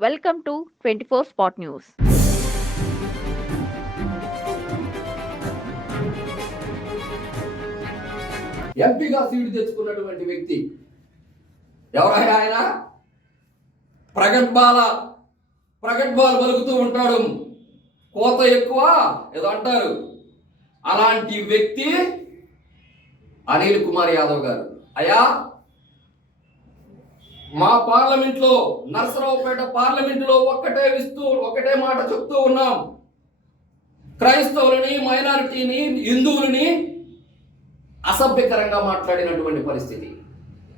Welcome to twenty four spot news ఎంపీగా seat తెచ్చుకున్నటువంటి వ్యక్తి ఎవరైనా ఆయన? ప్రగట్బాల ప్రగల్భాలు పలుకుతూ ఉంటాడు. కోత ఎక్కువ ఏదో అంటారు. అలాంటి వ్యక్తి అనిల్ కుమార్ యాదవ్ గారు. అయా మా పార్లమెంట్లో నరసరావుపేట పార్లమెంటులో ఒక్కటే ఇస్తూ ఒకటే మాట చెప్తూ ఉన్నాం. క్రైస్తవులని మైనారిటీని హిందువులని అసభ్యకరంగా మాట్లాడినటువంటి పరిస్థితి.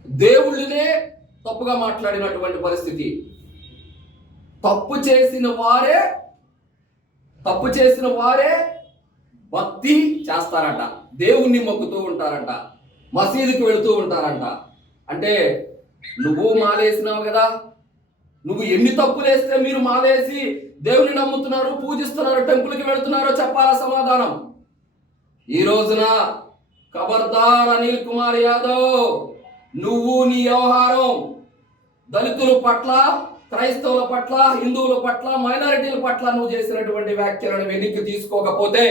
దేవుళ్ళనే తప్పుగా మాట్లాడినటువంటి పరిస్థితి. తప్పు చేసిన వారే తప్పు చేసిన వారే భక్తి చేస్తారట. దేవుణ్ణి మొక్కుతూ ఉంటారంట. మసీదుకి వెళుతూ ఉంటారంట. అంటే నువ్వు మాలేసినావు కదా. నువ్వు ఎన్ని తప్పులు వేస్తే మీరు మాలేసి దేవుని నమ్ముతున్నారు పూజిస్తున్నారు టెంపుల్కి వెళుతున్నారో చెప్పాలా సమాధానం? ఈ రోజున ఖబర్దార్ అనిల్ కుమార్ యాదవ్ నువ్వు నీ వ్యవహారం దళితుల పట్ల క్రైస్తవుల పట్ల హిందువుల పట్ల మైనారిటీల పట్ల నువ్వు చేసినటువంటి వ్యాఖ్యలను వెనక్కి తీసుకోకపోతే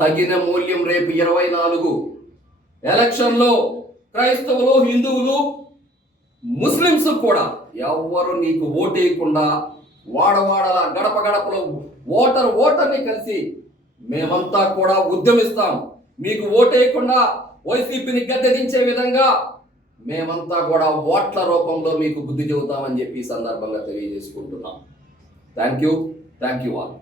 తగిన మూల్యం రేపు ఇరవై నాలుగు ఎలక్షన్లో క్రైస్తవులు హిందువులు ముస్లిమ్స్ కూడా ఎవ్వరు నీకు ఓటేయకుండా వాడవాడల గడప గడపలో ఓటర్ ఓటర్ని కలిసి మేమంతా కూడా ఉద్యమిస్తాం. మీకు ఓటేయకుండా వైసీపీని గద్దెదించే విధంగా మేమంతా కూడా ఓట్ల రూపంలో మీకు బుద్ధి చెబుతామని చెప్పి ఈ సందర్భంగా తెలియజేసుకుంటున్నాం. Thank you. Thank you all.